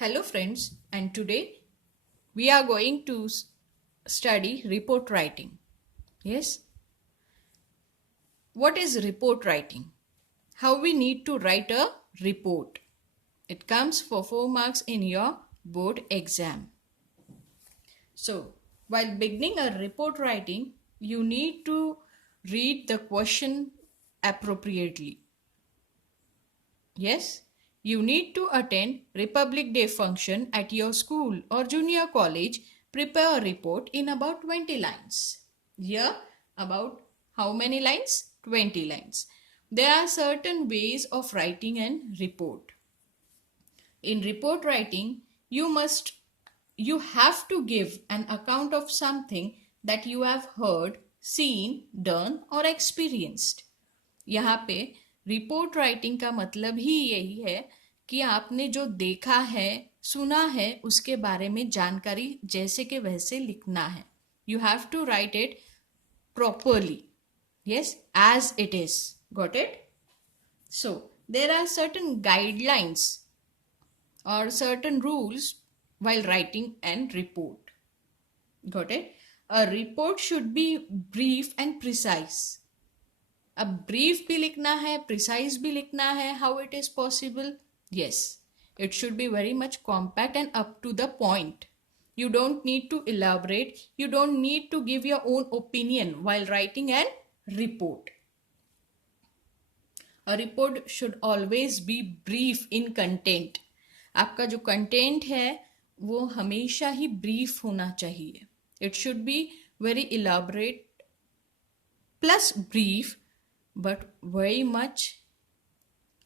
Hello friends, and today we are going to study report writing. Yes, what is report writing? How we need to write a report. It comes for 4 marks in your board exam. So, while beginning a report writing, you need to read the question appropriately. Yes, you need to attend Republic Day function at your school or junior college. Prepare a report in about 20 lines. Here, about how many lines? 20 lines. There are certain ways of writing an report. In report writing, you have to give an account of something that you have heard, seen, done or experienced. यहाँ पे report writing का मतलब ही यही है कि आपने जो देखा है सुना है उसके बारे में जानकारी जैसे के वैसे लिखना है. You have to write it properly. Yes, as it is. Got it? So, there are certain guidelines or certain rules while writing an report. Got it? A report should be brief and precise. अब brief भी लिखना है, precise भी लिखना है. How it is possible? Yes, it should be very much compact and up to the point. You don't need to elaborate. You don't need to give your own opinion while writing an report. A report should always be brief in content. आपका जो content है वो हमेशा ही brief होना चाहिए. It should be very elaborate plus brief but very much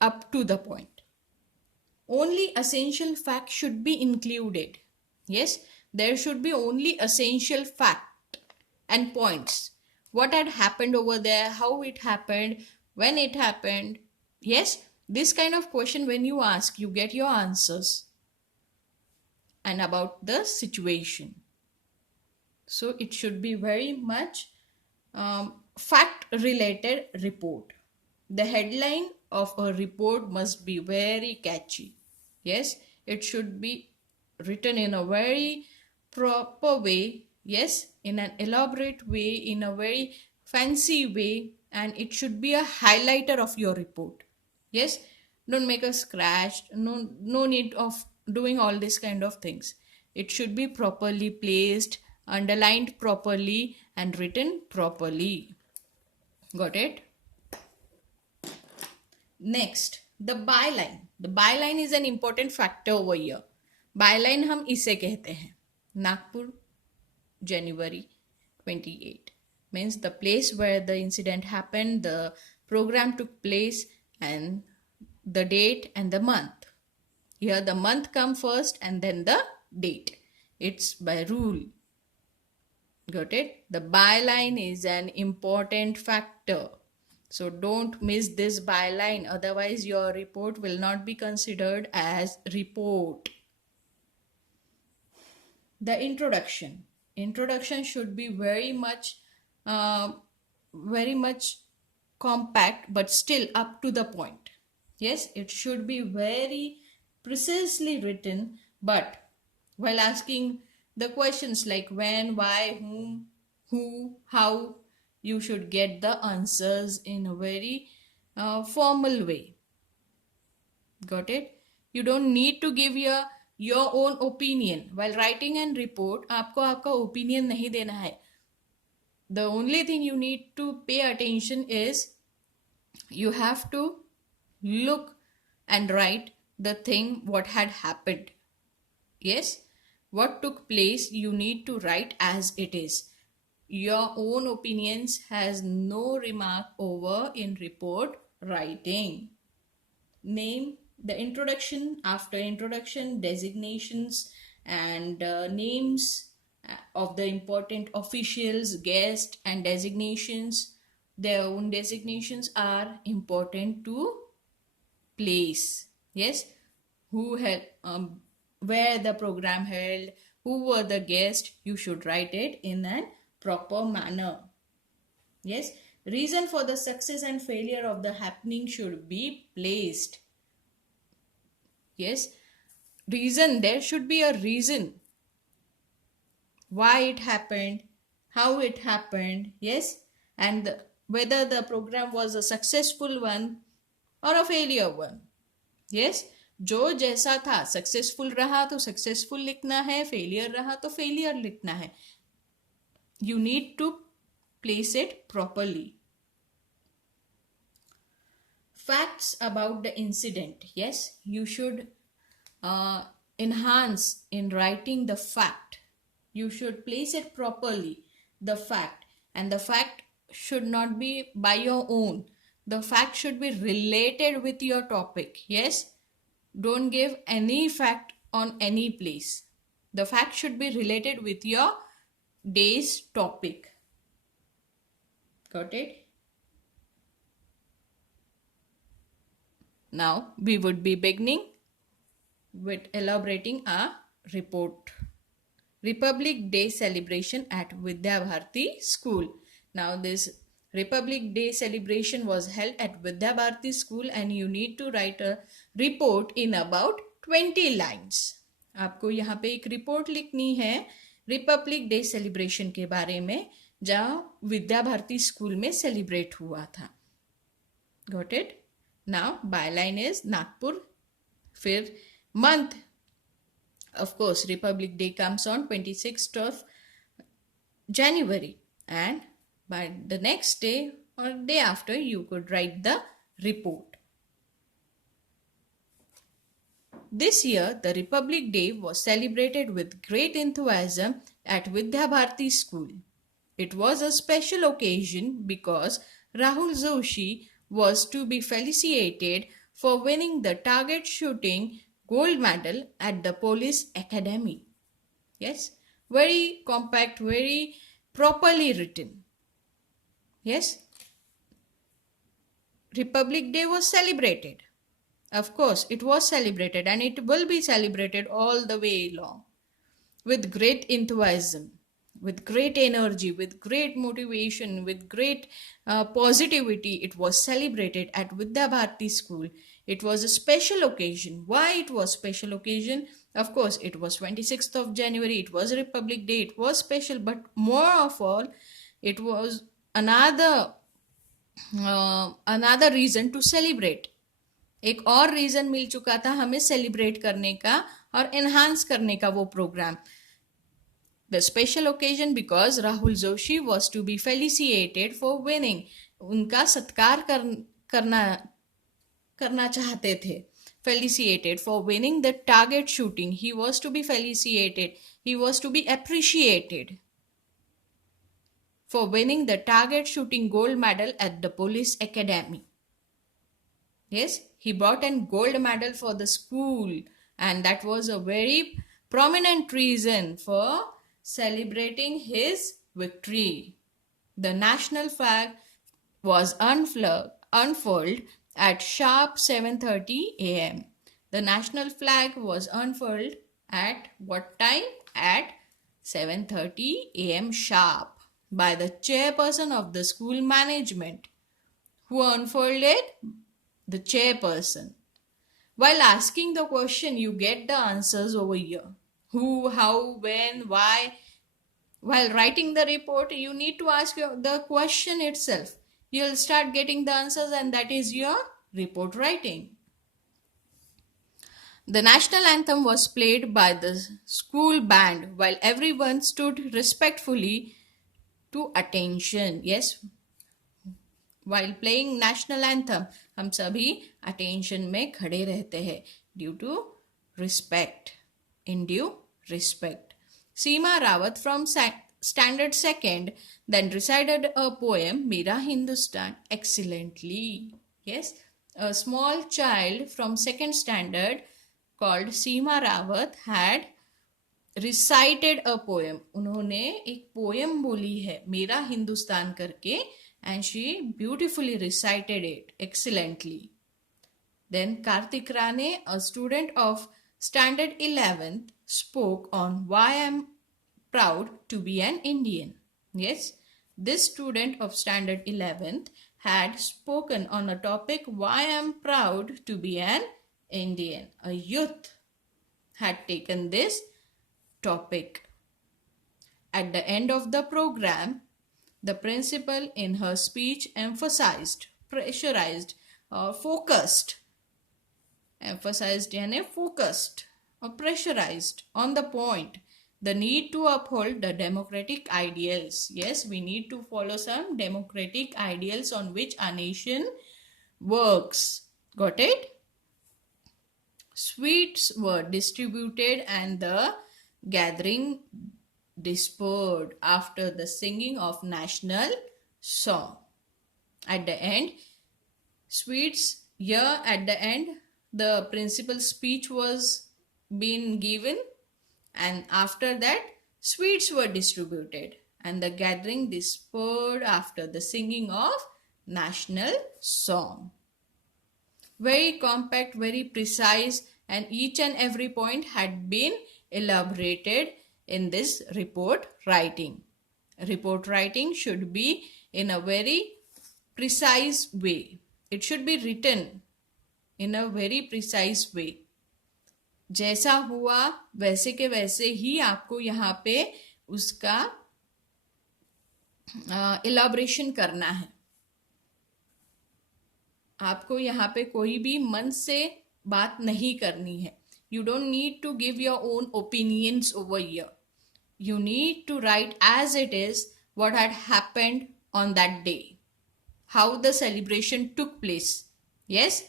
up to the point. Only essential facts should be included. Yes, there should be only essential fact and points. What had happened over there, how it happened, when it happened. Yes, this kind of question when you ask, you get your answers and about the situation. So it should be very much fact related report. The headline of a report must be very catchy. Yes, it should be written in a very proper way. Yes, in an elaborate way, in a very fancy way, and it should be a highlighter of your report. Yes, don't make a scratch. No need of doing all this kind of things. It should be properly placed, underlined properly, and written properly. Got it? Next, the byline. The byline is an important factor over here. Byline हम इसे कहते हैं. Nagpur, January 28. Means the place where the incident happened, the program took place, and the date and the month. Here the month come first and then the date. It's by rule. Got it? The byline is an important factor. So don't miss this byline, otherwise your report will not be considered as report. The introduction. Introduction should be very much compact but still up to the point. Yes, it should be very precisely written, but while asking the questions like when, why, whom, who, how, you should get the answers in a very formal way. Got it? You don't need to give your own opinion. While writing an report, आपको आपका opinion नहीं देना है. The only thing you need to pay attention is you have to look and write the thing what had happened. Yes, what took place you need to write as it is. Your own opinions has no remark over in report writing. Name, the introduction, after introduction, designations and names of the important officials, guests and designations. Their own designations are important to place. Yes, who had where the program held, who were the guests, you should write it in an proper manner. Yes, reason for the success and failure of the happening should be placed. Yes, reason, there should be a reason why it happened, how it happened, yes, and whether the program was a successful one or a failure one. yes, जो जैसा था, successful रहा तो successful लिखना है, failure रहा तो failure लिखना है. You need to place it properly. Facts about the incident. Yes, you should enhance in writing the fact. You should place it properly, the fact. And the fact should not be by your own. The fact should be related with your topic. Yes, don't give any fact on any place. The fact should be related with your day's topic. Got it? Now we would be beginning with elaborating a report. Republic Day celebration at Vidya Bharati School. Now this Republic Day celebration was held at Vidya Bharati School and you need to write a report in about 20 lines. आपको यहाँ पे एक report लिखनी है Republic day celebration के बारे में जहाँ विद्या भारती स्कूल में सेलिब्रेट हुआ था. Got it? Now byline is Nagpur. फिर month, of course, Republic Day comes on 26th of January, and by the next day or day after you could write the report. This year the Republic Day was celebrated with great enthusiasm at Vidya Bharati School. It was a special occasion because Rahul Joshi was to be felicitated for winning the target shooting gold medal at the Police Academy. Yes, very compact, very properly written. Yes, Republic Day was celebrated. Of course, it was celebrated and it will be celebrated all the way along with great enthusiasm, with great energy, with great motivation, with great positivity. It was celebrated at Vidya Bharati School. It was a special occasion. Why it was special occasion? Of course, it was 26th of January. It was Republic Day. It was special, but more of all, it was another reason to celebrate. एक और reason मिल चुका था हमें celebrate करने का और enhance करने का वो programme. The special occasion because Rahul Joshi was to be felicitated for winning. उनका सत्कार करना चाहते थे. Felicitated for winning the target shooting. He was to be felicitated. He was to be appreciated for winning the target shooting gold medal at the Police Academy. Yes, he brought a gold medal for the school, and that was a very prominent reason for celebrating his victory. The national flag was unfurled at sharp 7:30 a.m. The national flag was unfurled at what time? At 7:30 a.m. sharp by the chairperson of the school management. Who unfurled it? The chairperson. While asking the question, you get the answers over here. Who, how, when, why. While writing the report, you need to ask the question itself. You'll start getting the answers, and that is your report writing. The national anthem was played by the school band while everyone stood respectfully to attention. Yes, while playing national anthem, हम सभी attention में खड़े रहते हैं due to respect, in due respect. Seema Rawat from standard 2nd then recited a poem Mera Hindustan excellently. Yes, a small child from 2nd standard called Seema Rawat had recited a poem. उन्होंने एक poem बोली है मेरा हिंदुस्तान करके, and she beautifully recited it excellently. Then Kartik Rane, a student of standard 11th, spoke on why I am proud to be an Indian. Yes, this student of standard 11th had spoken on a topic why I am proud to be an Indian. A youth had taken this topic. At the end of the program, the principal in her speech emphasized, pressurized or focused, emphasized यानी focused or pressurized on the point, the need to uphold the democratic ideals. Yes, we need to follow some democratic ideals on which our nation works. Got it? Sweets were distributed and the gathering dispersed after the singing of national song. At the end, sweets, here at the end, the principal's speech was being given, and after that, sweets were distributed and the gathering dispersed after the singing of national song. Very compact, very precise, and each and every point had been elaborated in this report writing. Report writing should be in a very precise way. It should be written in a very precise way. जैसा हुआ वैसे के वैसे ही आपको यहाँ पे उसका इलाबरेशन करना है. आपको यहाँ पे कोई भी मन से बात नहीं करनी है. You don't need to give your own opinions over here. You need to write as it is what had happened on that day. How the celebration took place. Yes,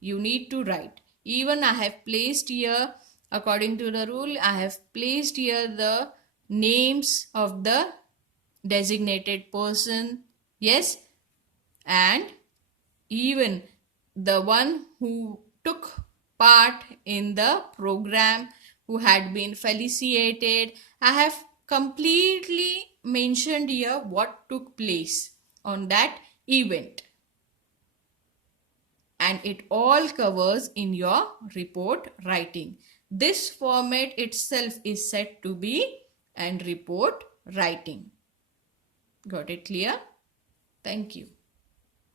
you need to write. Even I have placed here, according to the rule, I have placed here the names of the designated person. Yes, and even the one who took part in the program, who had been felicitated. I have completely mentioned here what took place on that event. And it all covers in your report writing. This format itself is said to be and report writing. Got it clear? Thank you.